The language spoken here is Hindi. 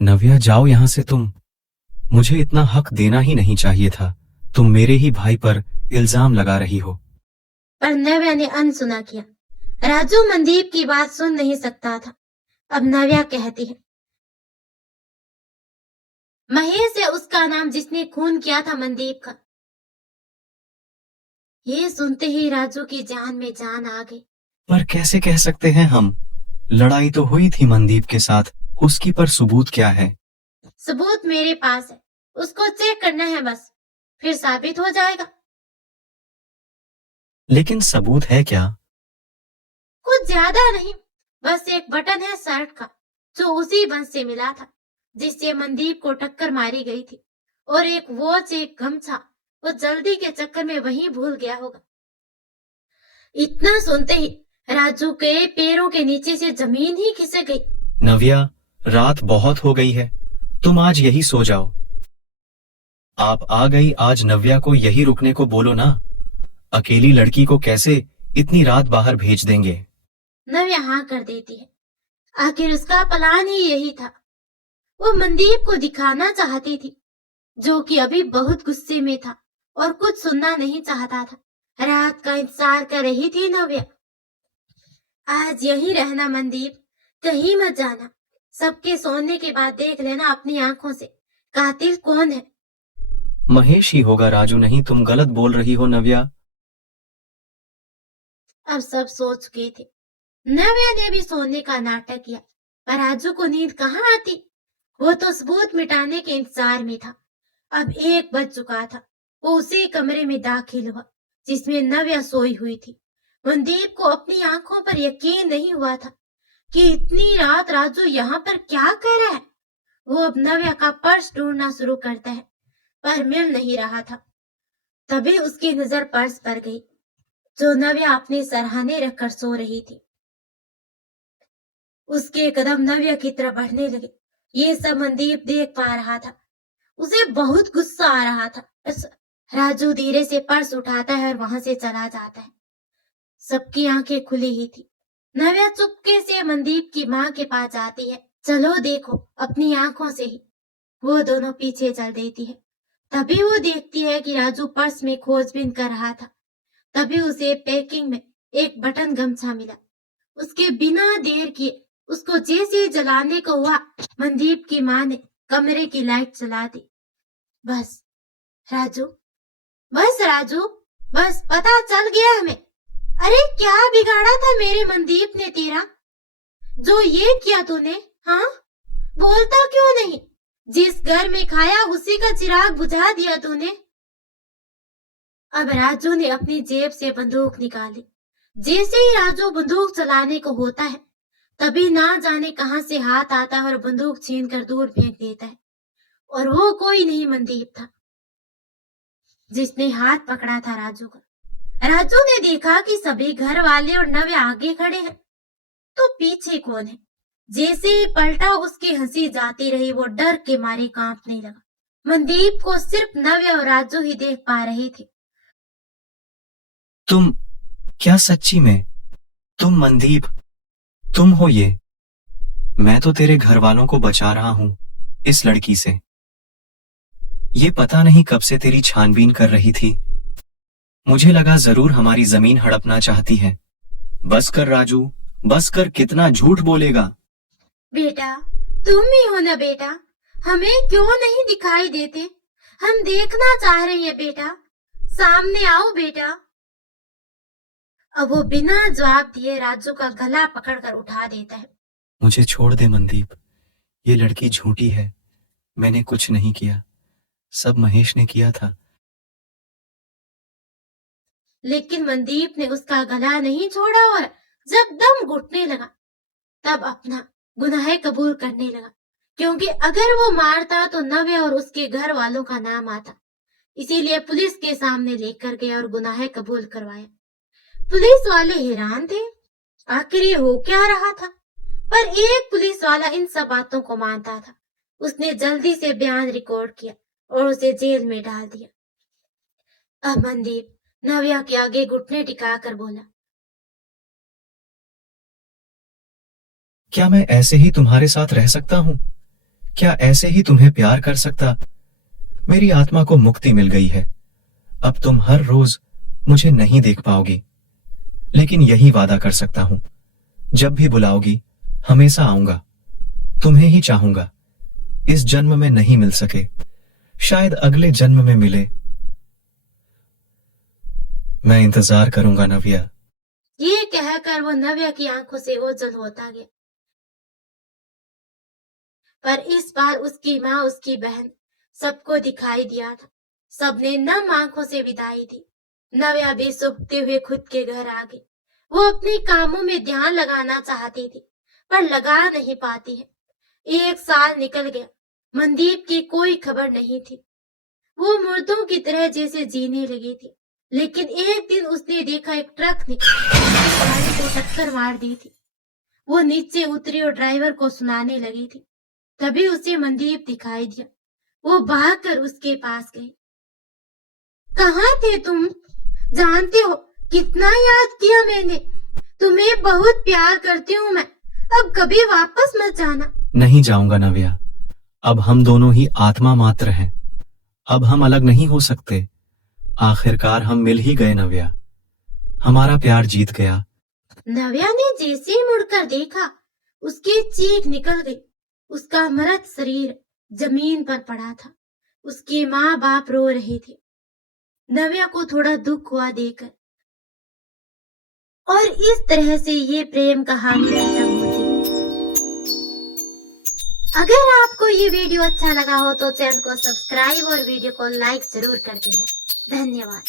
नव्या, जाओ यहां से तुम। मुझे इतना हक देना ही नहीं चाहिए था। तुम मेरे ही भाई पर इल्जाम लगा रही हो। पर नव्या ने अनसुना किया। राजू मनदीप की बात सुन नहीं सकता था। अब नव्या कहती है, महेश है उसका नाम जिसने खून किया था मनदीप का। ये सुनते ही राजू की जान में जान आ गई। पर कैसे कह सकते हैं हम? लड़ाई तो हुई थी मनदीप के साथ, उसकी पर सबूत क्या है? सबूत मेरे पास है, उसको चेक करना है बस, फिर साबित हो जाएगा। लेकिन सबूत है क्या? कुछ ज्यादा नहीं, बस एक बटन है शर्ट का जो उसी बंस से मिला था जिससे मनदीप को टक्कर मारी गई थी, और एक वॉच, एक गमछा। वो जल्दी के चक्कर में वहीं भूल गया होगा। इतना सुनते ही राजू के पैरों के नीचे से जमीन ही खिसक गई। नव्या, रात बहुत हो गई है, तुम आज यही सो जाओ। आप आ गई, आज नव्या को यही रुकने को बोलो ना। अकेली लड़की को कैसे इतनी रात बाहर भेज देंगे? नव्या हाँ कर देती है। आखिर उसका प्लान ही यही था। वो मनदीप को दिखाना चाहती थी, जो कि अभी बहुत गुस्से में था और कुछ सुनना नहीं चाहता था। रात का इंतजार कर रही थी नव्या। आज यहीं रहना मनदीप, कहीं मत जाना। सबके सोने के बाद देख लेना अपनी आंखों से कातिल कौन है। महेश ही होगा राजू, नहीं तुम गलत बोल रही हो नव्या। अब सब सो चुके थे। नव्या ने भी सोने का नाटक किया, पर राजू को नींद कहाँ आती। वो तो सबूत मिटाने के इंतजार में था। अब 1 बज चुका था। वो उसी कमरे में दाखिल हुआ जिसमें नव्या सोई हुई थी। मनदीप को अपनी आंखों पर यकीन नहीं हुआ था कि इतनी रात राजू यहाँ पर क्या कर रहा है। वो अब नव्या का पर्स ढूंढना शुरू करता है, पर मिल नहीं रहा था। तभी उसकी नजर पर्स पर गई, जो नव्या अपने सरहाने रखकर सो रही थी। उसके कदम नव्या की तरफ बढ़ने लगे। ये सब मनदीप देख पा रहा था। उसे बहुत गुस्सा आ रहा था। राजू धीरे से पर्स उठाता है और वहां से चला जाता है। सबकी आंखें खुली ही थी। नव्या चुपके से मनदीप की माँ के पास जाती है। चलो देखो अपनी आंखों से ही। वो दोनों पीछे चल देती है। तभी वो देखती है कि राजू पर्स में खोजबीन कर रहा था। तभी उसे पैकिंग में एक बटन गमछा मिला। उसके बिना देर किए उसको जैसे जलाने को हुआ, मनदीप की माँ ने कमरे की लाइट जला दी। बस राजू, बस राजू, बस पता चल गया हमें। अरे क्या बिगाड़ा था मेरे मनदीप ने तेरा, जो ये किया तूने? हाँ, बोलता क्यों नहीं? जिस घर में खाया उसी का चिराग बुझा दिया तूने। अब राजू ने अपनी जेब से बंदूक निकाली। जैसे ही राजू बंदूक चलाने को होता है, तभी ना जाने कहां से हाथ आता है और बंदूक छीनकर दूर फेंक देता है। और वो कोई नहीं मनदीप था जिसने हाथ पकड़ा था राजू का। राजू ने देखा कि सभी घर वाले और नव्या आगे खड़े हैं, तो पीछे कौन है? जैसे ही पलटा उसकी हंसी जाती रही। वो डर के मारे कांपने लगा। मनदीप को सिर्फ नव्या और राजू ही देख पा रहे थे। तुम क्या सच्ची में तुम मनदीप, तुम हो ये? मैं तो तेरे घर वालों को बचा रहा हूं इस लड़की से। ये पता नहीं कब से तेरी छानबीन कर रही थी। मुझे लगा जरूर हमारी जमीन हड़पना चाहती है। बस कर राजू, बस कर, कितना झूठ बोलेगा? बेटा, तुम ही हो ना बेटा, हमें क्यों नहीं दिखाई देते? हम देखना चाह रहे हैं बेटा, सामने आओ बेटा। अब वो बिना जवाब दिए राजू का गला पकड़कर उठा देता है। मुझे छोड़ दे मनदीप, ये लड़की झूठी है। मैंने कुछ नहीं किया, सब महेश ने किया था। लेकिन मनदीप ने उसका गला नहीं छोड़ा और जब दम घुटने लगा, तब अपना गुनाह कबूल करने लगा। क्योंकि अगर वो मारता तो नव्या और उसके घर वालों का नाम आता। इसीलिए पुलिस के सामने लेकर गया और गुनाह कबूल करवाया। पुलिस वाले हैरान थे, आखिर ये हो क्या रहा था। पर एक पुलिस वाला इन सब बातों को मानता था। उसने जल्दी से बयान रिकॉर्ड किया और उसे जेल में डाल दिया। अब मनदीप नव्या के आगे घुटने टिकाकर बोला, क्या मैं ऐसे ही तुम्हारे साथ रह सकता हूं? क्या ऐसे ही तुम्हें प्यार कर सकता? मेरी आत्मा को मुक्ति मिल गई है। अब तुम हर रोज मुझे नहीं देख पाओगी, लेकिन यही वादा कर सकता हूं, जब भी बुलाओगी हमेशा आऊंगा। तुम्हें ही चाहूंगा। इस जन्म में नहीं मिल सके, शायद अगले जन्म में मिले। मैं इंतजार करूंगा नव्या। ये कहकर वो नव्या की आंखों से ओझल होता गया। पर इस बार उसकी माँ, उसकी बहन, सबको दिखाई दिया था। सबने नम आंखों से विदाई दी। नव्या भी सूखते हुए खुद के घर आ गई। वो अपने कामों में ध्यान लगाना चाहती थी, पर लगा नहीं पाती है। 1 साल निकल गया, मनदीप की कोई खबर नहीं थी। वो मुर्दों की तरह जैसे जीने लगी थी। लेकिन एक दिन उसने देखा एक ट्रक ने गाड़ी को टक्कर मार दी थी। वो नीचे उतरी और ड्राइवर को सुनाने लगी थी। तभी उसे मनदीप दिखाई दिया। वो भागकर उसके पास गई। कहाँ थे तुम? जानते हो कितना याद किया मैंने। तुम्हें बहुत प्यार करती हूँ मैं। अब कभी वापस मत जाना। नहीं जाऊंगा नव्या। अब हम दोनों ही आत्मा मात्र हैं। अब हम अलग नहीं हो सकते। आखिरकार हम मिल ही गए नव्या। हमारा प्यार जीत गया। नव्या ने जैसे ही मुड़कर देखा, उसकी चीख निकल गई। उसका मृत शरीर जमीन पर पड़ा था। उसके माँ बाप रो रहे थे। नव्या को थोड़ा दुख हुआ देखकर। और इस तरह से ये प्रेम कहानी खत्म होती है। अगर आपको ये वीडियो अच्छा लगा हो तो चैनल को सब्सक्राइब और वीडियो को लाइक जरूर कर देना। धन्यवाद।